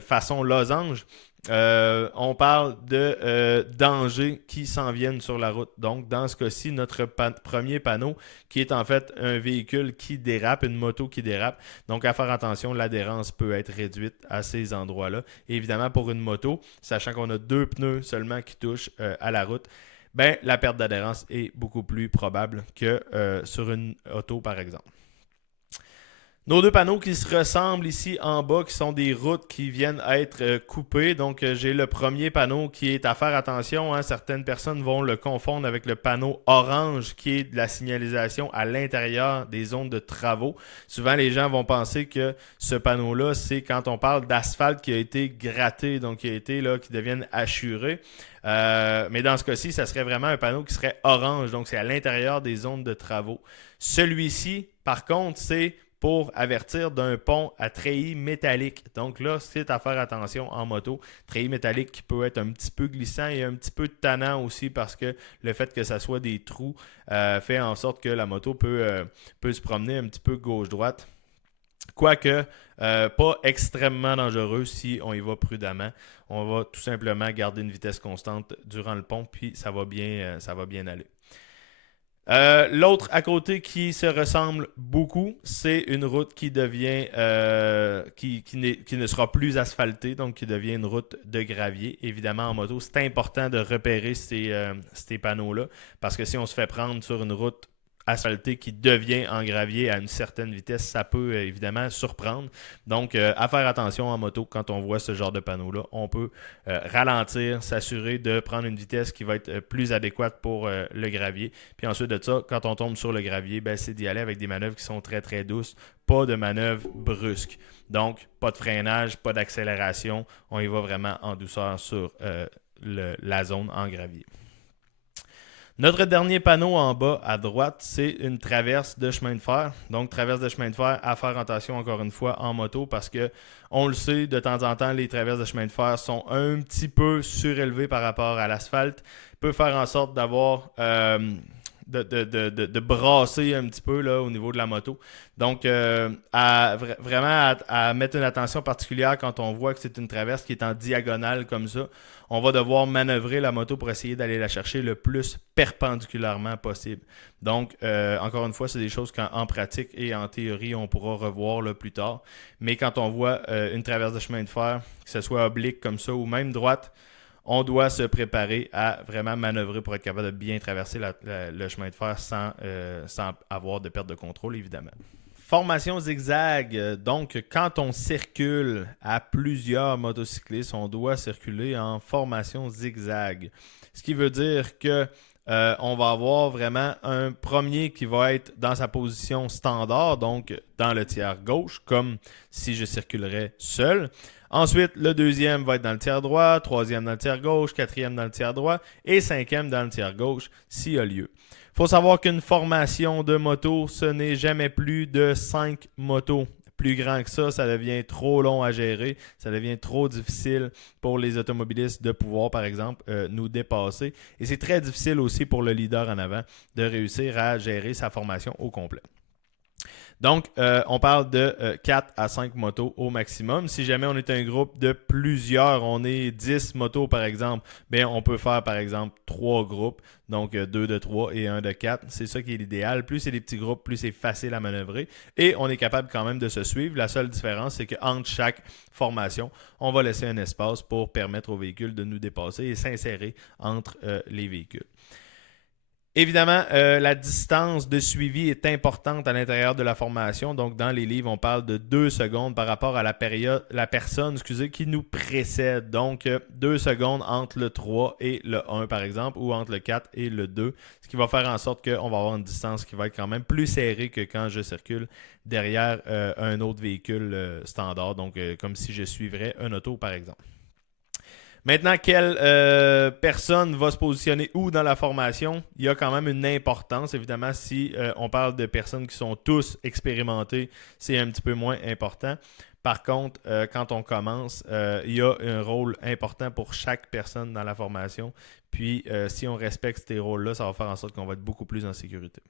façon losange. On parle de dangers qui s'en viennent sur la route. Donc, dans ce cas-ci, notre premier panneau, qui est en fait un véhicule qui dérape, une moto qui dérape. Donc, à faire attention, l'adhérence peut être réduite à ces endroits-là. Et évidemment, pour une moto, sachant qu'on a 2 pneus seulement qui touchent à la route, ben, la perte d'adhérence est beaucoup plus probable que sur une auto, par exemple. Nos 2 panneaux qui se ressemblent ici en bas, qui sont des routes qui viennent être coupées. Donc, j'ai le premier panneau qui est à faire attention. Hein. Certaines personnes vont le confondre avec le panneau orange qui est de la signalisation à l'intérieur des zones de travaux. Souvent, les gens vont penser que ce panneau-là, c'est quand on parle d'asphalte qui a été gratté, donc qui a été là, qui devienne hachuré. Mais dans ce cas-ci, ça serait vraiment un panneau qui serait orange. Donc, c'est à l'intérieur des zones de travaux. Celui-ci, par contre, c'est pour avertir d'un pont à treillis métallique. Donc là, c'est à faire attention en moto. Treillis métallique qui peut être un petit peu glissant et un petit peu tannant aussi parce que le fait que ça soit des trous fait en sorte que la moto peut se promener un petit peu gauche-droite. Quoique, pas extrêmement dangereux si on y va prudemment. On va tout simplement garder une vitesse constante durant le pont, puis ça va bien aller. L'autre à côté qui se ressemble beaucoup, c'est une route qui devient qui ne sera plus asphaltée, donc qui devient une route de gravier. Évidemment, en moto, c'est important de repérer ces panneaux-là, parce que si on se fait prendre sur une route asphaltée qui devient en gravier à une certaine vitesse, ça peut évidemment surprendre. Donc, à faire attention en moto quand on voit ce genre de panneau-là. On peut ralentir, s'assurer de prendre une vitesse qui va être plus adéquate pour le gravier. Puis ensuite de ça, quand on tombe sur le gravier, ben, c'est d'y aller avec des manœuvres qui sont très très douces, pas de manœuvres brusques. Donc, pas de freinage, pas d'accélération. On y va vraiment en douceur sur la zone en gravier. Notre dernier panneau en bas à droite, c'est une traverse de chemin de fer. Donc, traverse de chemin de fer, à faire attention encore une fois en moto parce que on le sait, de temps en temps, les traverses de chemin de fer sont un petit peu surélevées par rapport à l'asphalte. Peut faire en sorte d'avoir de brasser un petit peu là, au niveau de la moto. Donc, vraiment à mettre une attention particulière quand on voit que c'est une traverse qui est en diagonale comme ça. On va devoir manœuvrer la moto pour essayer d'aller la chercher le plus perpendiculairement possible. Donc, encore une fois, c'est des choses qu'en pratique et en théorie, on pourra revoir là, plus tard. Mais quand on voit une traverse de chemin de fer, que ce soit oblique comme ça ou même droite, on doit se préparer à vraiment manœuvrer pour être capable de bien traverser le chemin de fer sans avoir de perte de contrôle, évidemment. Formation zigzag. Donc, quand on circule à plusieurs motocyclistes, on doit circuler en formation zigzag. Ce qui veut dire que on va avoir vraiment un premier qui va être dans sa position standard, donc dans le tiers gauche, comme si je circulerais seul. Ensuite, le deuxième va être dans le tiers droit, troisième dans le tiers gauche, quatrième dans le tiers droit et cinquième dans le tiers gauche s'il y a lieu. Il faut savoir qu'une formation de moto, ce n'est jamais plus de 5 motos. Plus grand que ça devient trop long à gérer. Ça devient trop difficile pour les automobilistes de pouvoir, par exemple, nous dépasser. Et c'est très difficile aussi pour le leader en avant de réussir à gérer sa formation au complet. Donc, on parle de 4 à 5 motos au maximum. Si jamais on est un groupe de plusieurs, on est 10 motos par exemple, bien, on peut faire par exemple 3 groupes, donc 2 de 3 et 1 de 4. C'est ça qui est l'idéal. Plus c'est des petits groupes, plus c'est facile à manœuvrer et on est capable quand même de se suivre. La seule différence, c'est qu'entre chaque formation, on va laisser un espace pour permettre aux véhicules de nous dépasser et s'insérer entre les véhicules. Évidemment, la distance de suivi est importante à l'intérieur de la formation. Donc, dans les livres, on parle de 2 secondes par rapport à la personne qui nous précède. Donc, 2 secondes entre le 3 et le 1, par exemple, ou entre le 4 et le 2. Ce qui va faire en sorte qu'on va avoir une distance qui va être quand même plus serrée que quand je circule derrière un autre véhicule standard. Donc, comme si je suivrais un auto, par exemple. Maintenant, quelle personne va se positionner où dans la formation? Il y a quand même une importance. Évidemment, si on parle de personnes qui sont tous expérimentées, c'est un petit peu moins important. Par contre, quand on commence, il y a un rôle important pour chaque personne dans la formation. Puis, si on respecte ces rôles-là, ça va faire en sorte qu'on va être beaucoup plus en sécurité.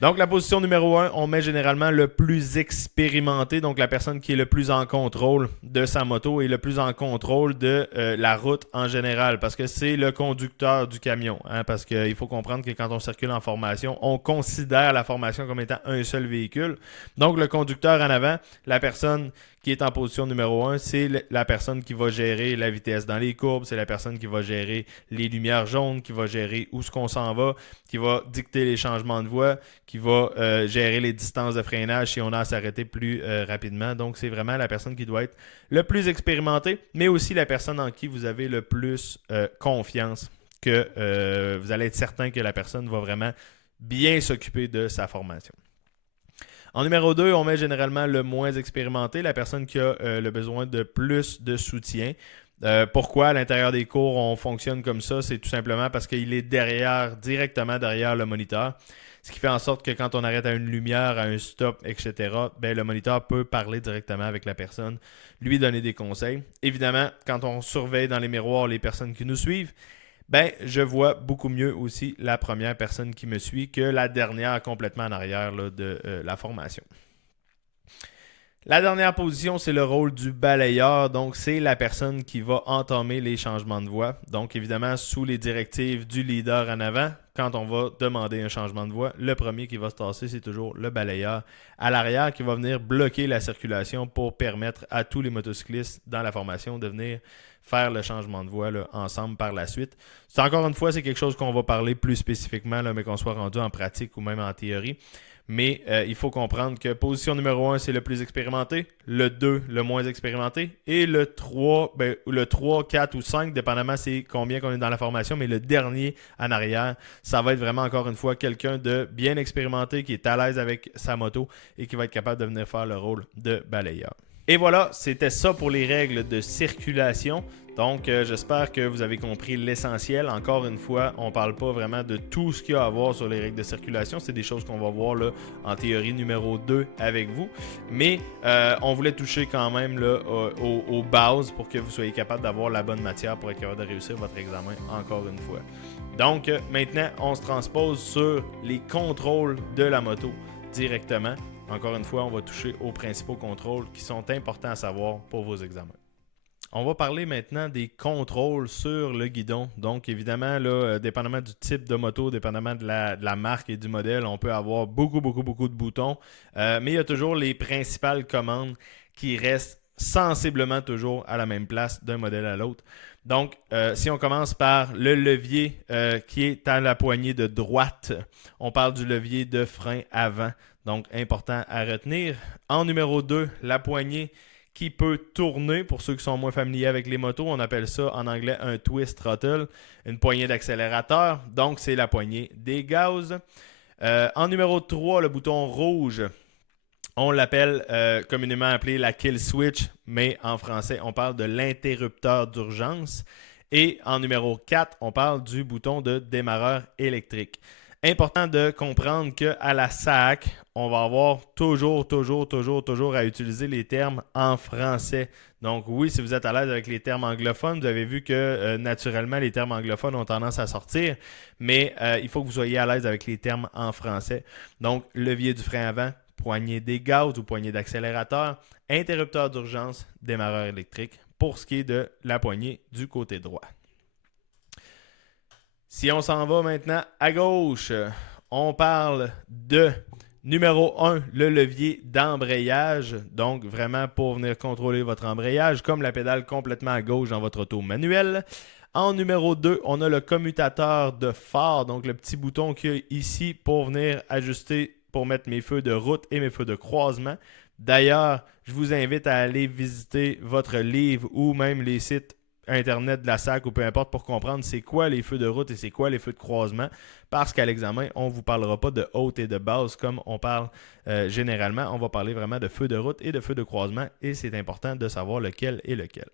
Donc, la position numéro 1, on met généralement le plus expérimenté, donc la personne qui est le plus en contrôle de sa moto et le plus en contrôle de la route en général, parce que c'est le conducteur du camion. Parce qu'il faut comprendre que quand on circule en formation, on considère la formation comme étant un seul véhicule. Donc, le conducteur en avant, la personne qui est en position numéro 1, c'est la personne qui va gérer la vitesse dans les courbes, c'est la personne qui va gérer les lumières jaunes, qui va gérer où est-ce qu'on s'en va, qui va dicter les changements de voie, qui va gérer les distances de freinage si on a à s'arrêter plus rapidement. Donc, c'est vraiment la personne qui doit être le plus expérimentée, mais aussi la personne en qui vous avez le plus confiance, que vous allez être certain que la personne va vraiment bien s'occuper de sa formation. En numéro 2, on met généralement le moins expérimenté, la personne qui a le besoin de plus de soutien. Pourquoi à l'intérieur des cours on fonctionne comme ça? C'est tout simplement parce qu'il est directement derrière le moniteur. Ce qui fait en sorte que quand on arrête à une lumière, à un stop, etc., ben, le moniteur peut parler directement avec la personne, lui donner des conseils. Évidemment, quand on surveille dans les miroirs les personnes qui nous suivent, ben, je vois beaucoup mieux aussi la première personne qui me suit que la dernière complètement en arrière là, de la formation. La dernière position, c'est le rôle du balayeur. Donc, c'est la personne qui va entamer les changements de voie. Donc, évidemment, sous les directives du leader en avant, quand on va demander un changement de voie, le premier qui va se tasser, c'est toujours le balayeur à l'arrière qui va venir bloquer la circulation pour permettre à tous les motocyclistes dans la formation de venir faire le changement de voie là, ensemble par la suite. Encore une fois, c'est quelque chose qu'on va parler plus spécifiquement, là, mais qu'on soit rendu en pratique ou même en théorie. Mais il faut comprendre que position numéro 1, c'est le plus expérimenté, le 2, le moins expérimenté, et le 3, 4 ou 5, dépendamment c'est combien qu'on est dans la formation, mais le dernier en arrière, ça va être vraiment encore une fois quelqu'un de bien expérimenté, qui est à l'aise avec sa moto et qui va être capable de venir faire le rôle de balayeur. Et voilà, c'était ça pour les règles de circulation. Donc, j'espère que vous avez compris l'essentiel. Encore une fois, on ne parle pas vraiment de tout ce qu'il y a à voir sur les règles de circulation. C'est des choses qu'on va voir là, en théorie numéro 2 avec vous. Mais on voulait toucher quand même là, aux bases pour que vous soyez capable d'avoir la bonne matière pour être capable de réussir votre examen encore une fois. Donc, maintenant, on se transpose sur les contrôles de la moto directement. Encore une fois, on va toucher aux principaux contrôles qui sont importants à savoir pour vos examens. On va parler maintenant des contrôles sur le guidon. Donc, évidemment, là, dépendamment du type de moto, dépendamment de la marque et du modèle, on peut avoir beaucoup de boutons. Mais il y a toujours les principales commandes qui restent sensiblement toujours à la même place d'un modèle à l'autre. Donc, si on commence par le levier qui est à la poignée de droite, on parle du levier de frein avant. Donc, important à retenir. En numéro 2, la poignée qui peut tourner. Pour ceux qui sont moins familiers avec les motos, on appelle ça en anglais un twist throttle, une poignée d'accélérateur. Donc, c'est la poignée des gaz. En numéro 3, le bouton rouge, on l'appelle communément appelé la kill switch, mais en français, on parle de l'interrupteur d'urgence. Et en numéro 4, on parle du bouton de démarreur électrique. Important de comprendre qu'à la SAC, on va avoir toujours à utiliser les termes en français. Donc oui, si vous êtes à l'aise avec les termes anglophones, vous avez vu que naturellement, les termes anglophones ont tendance à sortir, mais il faut que vous soyez à l'aise avec les termes en français. Donc, levier du frein avant, poignée des gaz ou poignée d'accélérateur, interrupteur d'urgence, démarreur électrique, pour ce qui est de la poignée du côté droit. Si on s'en va maintenant à gauche, on parle de numéro 1, le levier d'embrayage. Donc, vraiment pour venir contrôler votre embrayage, comme la pédale complètement à gauche dans votre auto manuelle. En numéro 2, on a le commutateur de phare, donc le petit bouton qu'il y a ici pour venir ajuster, pour mettre mes feux de route et mes feux de croisement. D'ailleurs, je vous invite à aller visiter votre livre ou même les sites Internet de la SAC ou peu importe pour comprendre c'est quoi les feux de route et c'est quoi les feux de croisement, parce qu'à l'examen, on ne vous parlera pas de haute et de basse comme on parle généralement. On va parler vraiment de feux de route et de feux de croisement et c'est important de savoir lequel est lequel.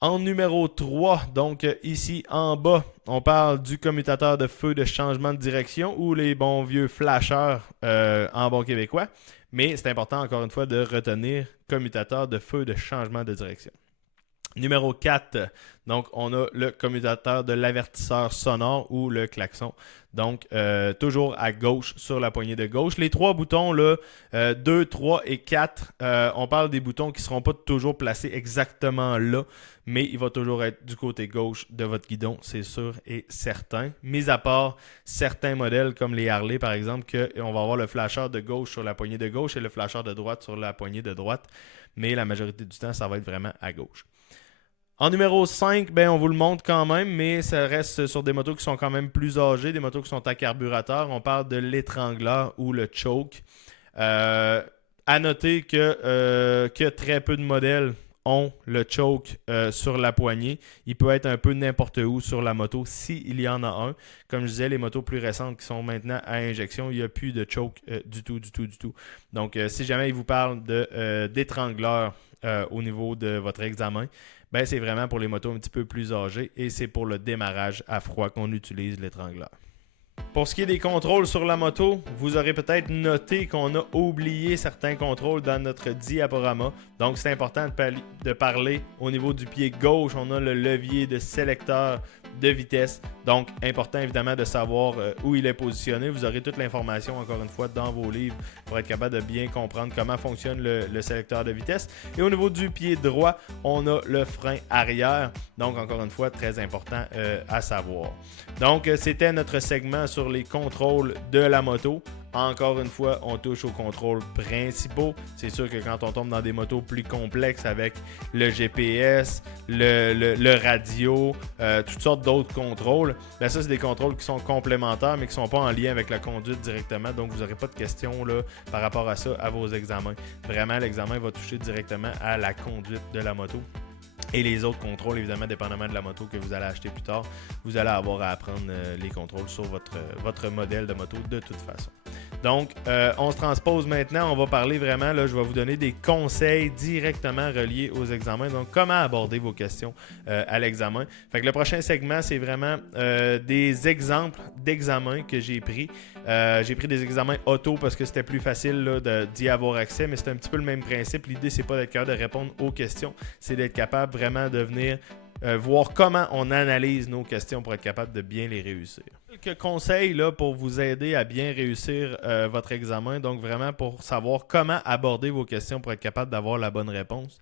En numéro 3, donc ici en bas, on parle du commutateur de feu de changement de direction ou les bons vieux flasheurs en bon québécois, mais c'est important encore une fois de retenir commutateur de feu de changement de direction. Numéro 4, donc on a le commutateur de l'avertisseur sonore ou le klaxon. Donc, toujours à gauche sur la poignée de gauche. Les trois boutons, là, 2, 3 et 4, on parle des boutons qui ne seront pas toujours placés exactement là, mais il va toujours être du côté gauche de votre guidon, c'est sûr et certain. Mis à part certains modèles comme les Harley, par exemple, qu'on va avoir le flasheur de gauche sur la poignée de gauche et le flasheur de droite sur la poignée de droite, mais la majorité du temps, ça va être vraiment à gauche. En numéro 5, ben, on vous le montre quand même, mais ça reste sur des motos qui sont quand même plus âgées, des motos qui sont à carburateur. On parle de l'étrangleur ou le choke. À noter que très peu de modèles ont le choke sur la poignée. Il peut être un peu n'importe où sur la moto s'il y en a un. Comme je disais, les motos plus récentes qui sont maintenant à injection, il n'y a plus de choke du tout. Donc, si jamais il vous parle d'étrangleur au niveau de votre examen, ben, c'est vraiment pour les motos un petit peu plus âgées et c'est pour le démarrage à froid qu'on utilise l'étrangleur. Pour ce qui est des contrôles sur la moto, vous aurez peut-être noté qu'on a oublié certains contrôles dans notre diaporama. Donc, c'est important de parler au niveau du pied gauche. On a le levier de sélecteur de vitesse. Donc, important évidemment de savoir où il est positionné. Vous aurez toute l'information, encore une fois, dans vos livres pour être capable de bien comprendre comment fonctionne le sélecteur de vitesse. Et au niveau du pied droit, on a le frein arrière. Donc, encore une fois, très important à savoir. Donc, c'était notre segment sur les contrôles de la moto. Encore une fois, on touche aux contrôles principaux. C'est sûr que quand on tombe dans des motos plus complexes avec le GPS, le radio, toutes sortes d'autres contrôles, bien ça, c'est des contrôles qui sont complémentaires, mais qui ne sont pas en lien avec la conduite directement. Donc, vous n'aurez pas de questions là, par rapport à ça à vos examens. Vraiment, l'examen va toucher directement à la conduite de la moto. Et les autres contrôles, évidemment, dépendamment de la moto que vous allez acheter plus tard, vous allez avoir à apprendre les contrôles sur votre modèle de moto de toute façon. Donc, on se transpose maintenant. On va parler vraiment, là, je vais vous donner des conseils directement reliés aux examens. Donc, comment aborder vos questions à l'examen. Fait que le prochain segment, c'est vraiment des exemples d'examens que j'ai pris. J'ai pris des examens auto parce que c'était plus facile là, d'y avoir accès, mais c'est un petit peu le même principe. L'idée, c'est pas d'être capable de répondre aux questions, c'est d'être capable vraiment de venir voir comment on analyse nos questions pour être capable de bien les réussir. Quelques conseils là, pour vous aider à bien réussir votre examen, donc vraiment pour savoir comment aborder vos questions pour être capable d'avoir la bonne réponse.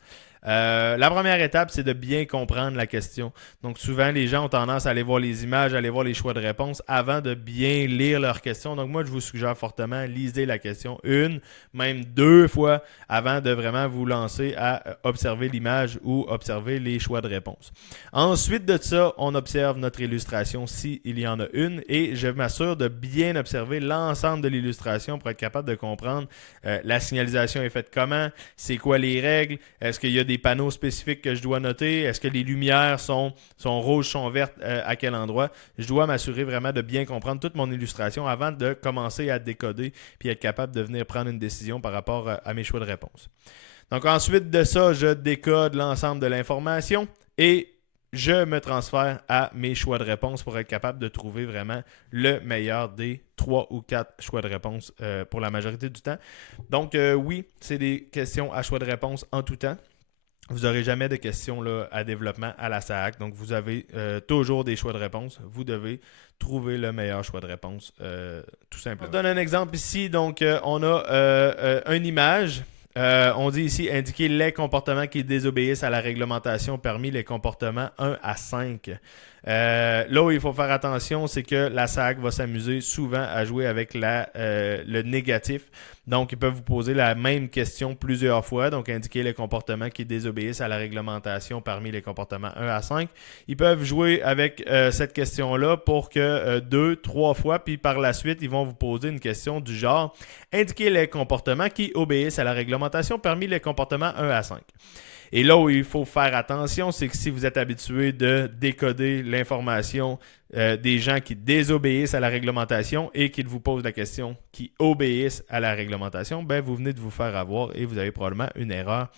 La première étape, c'est de bien comprendre la question. Donc souvent, les gens ont tendance à aller voir les images, à aller voir les choix de réponse avant de bien lire leur question. Donc moi, je vous suggère fortement, lisez la question une, même deux fois avant de vraiment vous lancer à observer l'image ou observer les choix de réponse. Ensuite de ça, on observe notre illustration s'il y en a une et je m'assure de bien observer l'ensemble de l'illustration pour être capable de comprendre la signalisation est faite comment, c'est quoi les règles, est-ce qu'il y a des panneaux spécifiques que je dois noter, est-ce que les lumières sont rouges, sont vertes, à quel endroit. Je dois m'assurer vraiment de bien comprendre toute mon illustration avant de commencer à décoder puis être capable de venir prendre une décision par rapport à mes choix de réponse. Donc ensuite de ça, je décode l'ensemble de l'information et je me transfère à mes choix de réponse pour être capable de trouver vraiment le meilleur des 3 ou 4 choix de réponse pour la majorité du temps. Donc oui, c'est des questions à choix de réponse en tout temps. Vous n'aurez jamais de questions là, à développement à la SAAC. Donc, vous avez toujours des choix de réponse. Vous devez trouver le meilleur choix de réponse, tout simplement. Je donne un exemple ici. Donc, on a une image. On dit ici indiquer les comportements qui désobéissent à la réglementation parmi les comportements 1 à 5. Là où il faut faire attention, c'est que la SAAC va s'amuser souvent à jouer avec le négatif. Donc, ils peuvent vous poser la même question plusieurs fois. Donc, indiquer les comportements qui désobéissent à la réglementation parmi les comportements 1 à 5. Ils peuvent jouer avec cette question-là pour que 2, 3 fois, puis par la suite, ils vont vous poser une question du genre indiquer les comportements qui obéissent à la réglementation parmi les comportements 1 à 5. Et là où il faut faire attention, c'est que si vous êtes habitué de décoder l'information des gens qui désobéissent à la réglementation et qu'ils vous posent la question qui obéissent à la réglementation, ben vous venez de vous faire avoir et vous avez probablement une erreur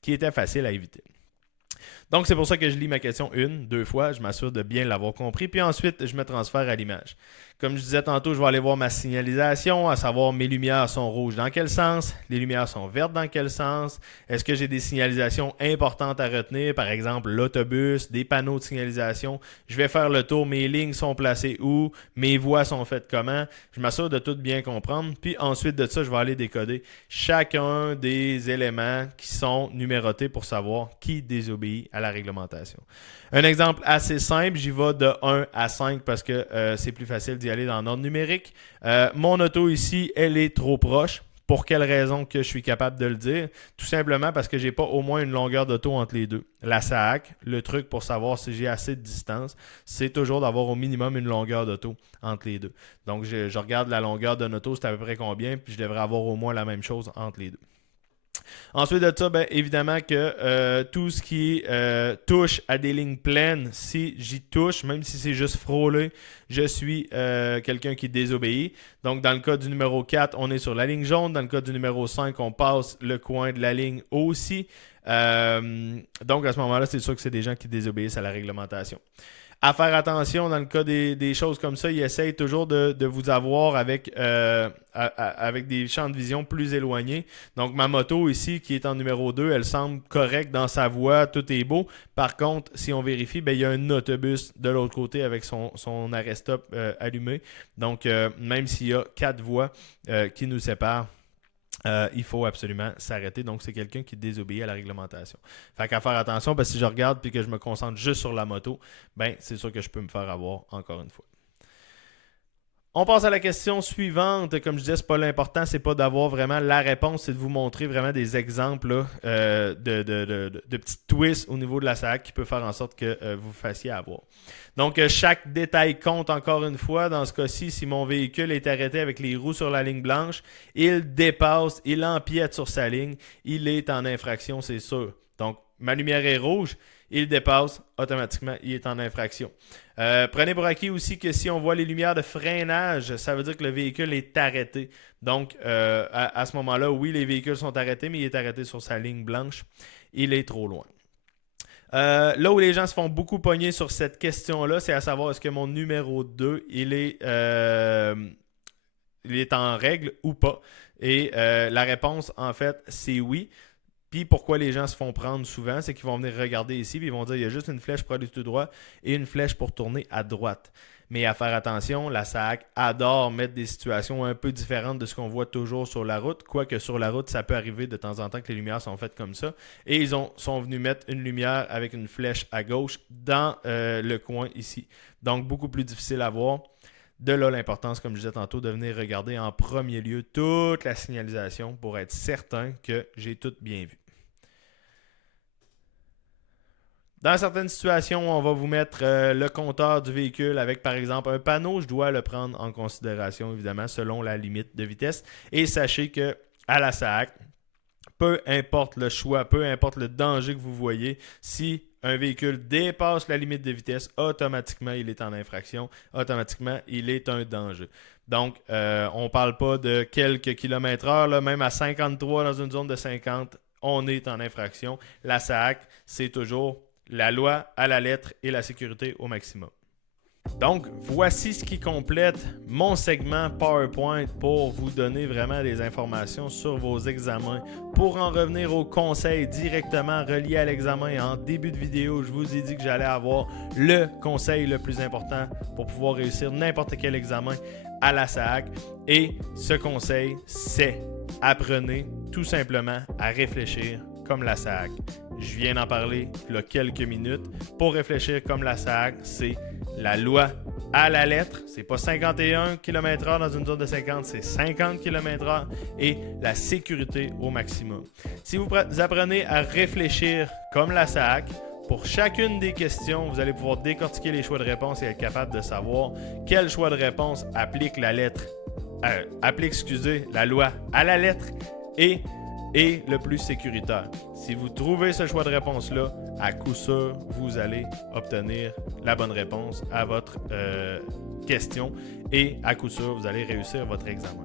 qui était facile à éviter. Donc, c'est pour ça que je lis ma question une, deux fois. Je m'assure de bien l'avoir compris. Puis ensuite, je me transfère à l'image. Comme je disais tantôt, je vais aller voir ma signalisation, à savoir mes lumières sont rouges dans quel sens, les lumières sont vertes dans quel sens. Est-ce que j'ai des signalisations importantes à retenir, par exemple l'autobus, des panneaux de signalisation. Je vais faire le tour, mes lignes sont placées où, mes voies sont faites comment. Je m'assure de tout bien comprendre. Puis ensuite de ça, je vais aller décoder chacun des éléments qui sont numérotés pour savoir qui désobéit à la réglementation. Un exemple assez simple, j'y vais de 1 à 5 parce que c'est plus facile d'y aller dans l'ordre numérique. Mon auto ici, elle est trop proche. Pour quelle raison que je suis capable de le dire? Tout simplement parce que je n'ai pas au moins une longueur d'auto entre les deux. La SAAC, le truc pour savoir si j'ai assez de distance, c'est toujours d'avoir au minimum une longueur d'auto entre les deux. Donc, je regarde la longueur de auto, c'est à peu près combien, puis je devrais avoir au moins la même chose entre les deux. Ensuite de ça, bien, évidemment que tout ce qui touche à des lignes pleines, si j'y touche, même si c'est juste frôler, je suis quelqu'un qui désobéit. Donc, dans le cas du numéro 4, on est sur la ligne jaune. Dans le cas du numéro 5, on passe le coin de la ligne aussi. Donc, à ce moment-là, c'est sûr que c'est des gens qui désobéissent à la réglementation. À faire attention dans le cas des choses comme ça, ils essayent toujours de vous avoir avec des champs de vision plus éloignés. Donc ma moto ici qui est en numéro 2, elle semble correcte dans sa voie, tout est beau. Par contre, si on vérifie, il y a un autobus de l'autre côté avec son arrêt-stop allumé. Donc même s'il y a 4 voies qui nous séparent, il faut absolument s'arrêter. Donc, c'est quelqu'un qui désobéit à la réglementation. Fait qu'à faire attention, parce que si je regarde et que je me concentre juste sur la moto, c'est sûr que je peux me faire avoir encore une fois. On passe à la question suivante. Comme je disais, c'est pas l'important, c'est pas d'avoir vraiment la réponse, c'est de vous montrer vraiment des exemples là, de petits twists au niveau de la SAAC qui peut faire en sorte que vous fassiez avoir. Donc, chaque détail compte encore une fois. Dans ce cas-ci, si mon véhicule est arrêté avec les roues sur la ligne blanche, il dépasse, il empiète sur sa ligne, il est en infraction, c'est sûr. Donc, ma lumière est rouge, il dépasse, automatiquement, il est en infraction. Prenez pour acquis aussi que si on voit les lumières de freinage, ça veut dire que le véhicule est arrêté. Donc, à ce moment-là, oui, les véhicules sont arrêtés, mais il est arrêté sur sa ligne blanche. Il est trop loin. Là où les gens se font beaucoup pogner sur cette question-là, c'est à savoir est-ce que mon numéro 2, il est en règle ou pas. Et la réponse, en fait, c'est oui. Puis pourquoi les gens se font prendre souvent, c'est qu'ils vont venir regarder ici, puis ils vont dire il y a juste une flèche pour aller tout droit et une flèche pour tourner à droite. Mais à faire attention, la SAAC adore mettre des situations un peu différentes de ce qu'on voit toujours sur la route. Quoique sur la route, ça peut arriver de temps en temps que les lumières sont faites comme ça. Et ils sont venus mettre une lumière avec une flèche à gauche dans le coin ici. Donc beaucoup plus difficile à voir. De là l'importance, comme je disais tantôt, de venir regarder en premier lieu toute la signalisation pour être certain que j'ai tout bien vu. Dans certaines situations, on va vous mettre le compteur du véhicule avec, par exemple, un panneau. Je dois le prendre en considération, évidemment, selon la limite de vitesse. Et sachez que à la SAAC, peu importe le choix, peu importe le danger que vous voyez, si un véhicule dépasse la limite de vitesse, automatiquement, il est en infraction. Automatiquement, il est un danger. Donc, on ne parle pas de quelques kilomètres heure, là, même à 53 dans une zone de 50, on est en infraction. La SAAC, c'est toujours la loi à la lettre et la sécurité au maximum. Donc, voici ce qui complète mon segment PowerPoint pour vous donner vraiment des informations sur vos examens. Pour en revenir aux conseils directement reliés à l'examen, en début de vidéo, je vous ai dit que j'allais avoir le conseil le plus important pour pouvoir réussir n'importe quel examen à la SAAC. Et ce conseil, c'est apprenez tout simplement à réfléchir comme la SAAC. Je viens d'en parler il y a quelques minutes. Pour réfléchir comme la SAAC, c'est la loi à la lettre. C'est pas 51 km/h dans une zone de 50, c'est 50 km/h et la sécurité au maximum. Si vous apprenez à réfléchir comme la SAAC, pour chacune des questions, vous allez pouvoir décortiquer les choix de réponse et être capable de savoir quel choix de réponse applique la loi à la lettre et le plus sécuritaire. Si vous trouvez ce choix de réponse-là, à coup sûr, vous allez obtenir la bonne réponse à votre question et à coup sûr, vous allez réussir votre examen.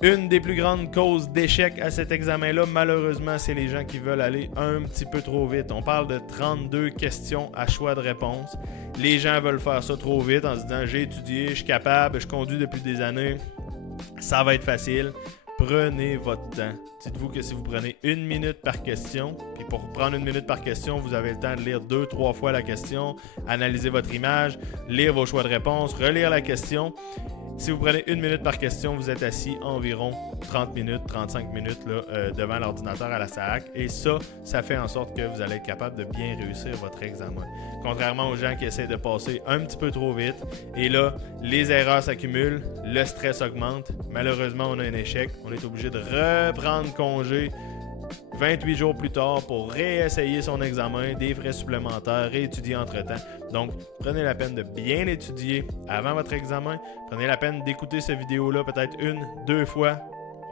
Une des plus grandes causes d'échec à cet examen-là, malheureusement, c'est les gens qui veulent aller un petit peu trop vite. On parle de 32 questions à choix de réponse. Les gens veulent faire ça trop vite en se disant « j'ai étudié, je suis capable, je conduis depuis des années, ça va être facile ». Prenez votre temps. Dites-vous que si vous prenez 1 minute par question, puis pour prendre 1 minute par question, vous avez le temps de lire 2-3 fois la question, analyser votre image, lire vos choix de réponse, relire la question. Si vous prenez 1 minute par question, vous êtes assis environ 30 minutes, 35 minutes là, devant l'ordinateur à la SAAC. Et ça fait en sorte que vous allez être capable de bien réussir votre examen. Contrairement aux gens qui essaient de passer un petit peu trop vite. Et là, les erreurs s'accumulent, le stress augmente. Malheureusement, on a un échec. On est obligé de reprendre congé 28 jours plus tard pour réessayer son examen, des frais supplémentaires, réétudier entre-temps. Donc, prenez la peine de bien étudier avant votre examen. Prenez la peine d'écouter cette vidéo-là peut-être 1-2 fois.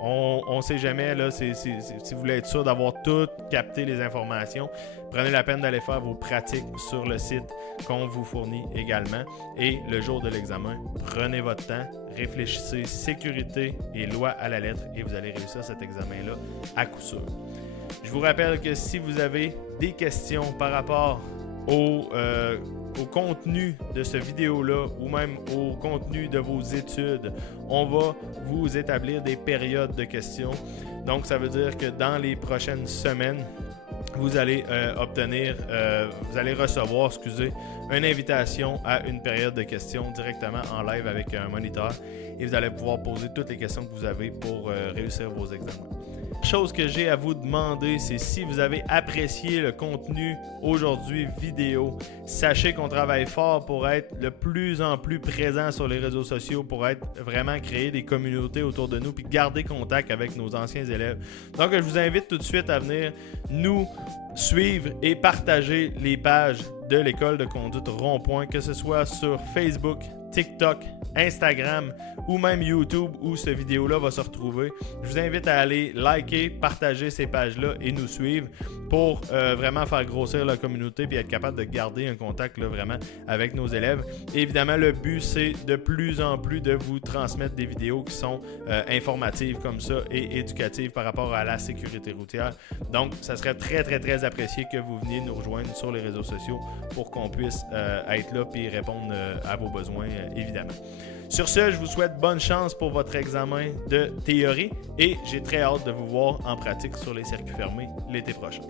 On ne sait jamais, là, si vous voulez être sûr d'avoir tout capté les informations, prenez la peine d'aller faire vos pratiques sur le site qu'on vous fournit également. Et le jour de l'examen, prenez votre temps, réfléchissez sécurité et loi à la lettre et vous allez réussir cet examen-là à coup sûr. Je vous rappelle que si vous avez des questions par rapport au contenu de ce vidéo-là ou même au contenu de vos études, on va vous établir des périodes de questions. Donc, ça veut dire que dans les prochaines semaines, vous allez recevoir, une invitation à une période de questions directement en live avec un moniteur et vous allez pouvoir poser toutes les questions que vous avez pour réussir vos examens. La chose que j'ai à vous demander, c'est si vous avez apprécié le contenu aujourd'hui vidéo, sachez qu'on travaille fort pour être de plus en plus présent sur les réseaux sociaux, pour être vraiment créer des communautés autour de nous puis garder contact avec nos anciens élèves. Donc, je vous invite tout de suite à venir nous suivre et partager les pages de l'école de conduite Rond-Point, que ce soit sur Facebook, TikTok, Instagram ou même YouTube où cette vidéo-là va se retrouver. Je vous invite à aller liker, partager ces pages-là et nous suivre pour vraiment faire grossir la communauté et être capable de garder un contact là, vraiment avec nos élèves. Et évidemment, le but, c'est de plus en plus de vous transmettre des vidéos qui sont informatives comme ça et éducatives par rapport à la sécurité routière. Donc, ça serait très, très, très apprécié que vous veniez nous rejoindre sur les réseaux sociaux pour qu'on puisse être là et répondre à vos besoins, évidemment. Sur ce, je vous souhaite bonne chance pour votre examen de théorie et j'ai très hâte de vous voir en pratique sur les circuits fermés l'été prochain.